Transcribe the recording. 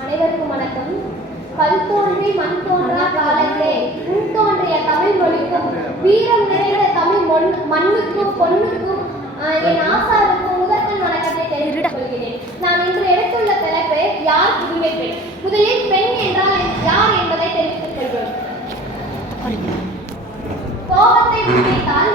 அனைவருக்கும் வணக்கம். கல் தோன்றி மண் தோன்றா காலத்திலே உன் தோன்றிய தமிழ் மொழிக்கும் வீரம் நிறைந்த தமிழ் மண் மண்ணுக்கும் பொண்ணுக்கும் என் ஆசாருக்கும் முதற்கண் வணக்கத்தை தெரிவித்துக் கொள்கிறேன். நான் இன்று எடுத்துள்ள தலைப்பு யார் புதுமை பெண் முதலில் என்பதை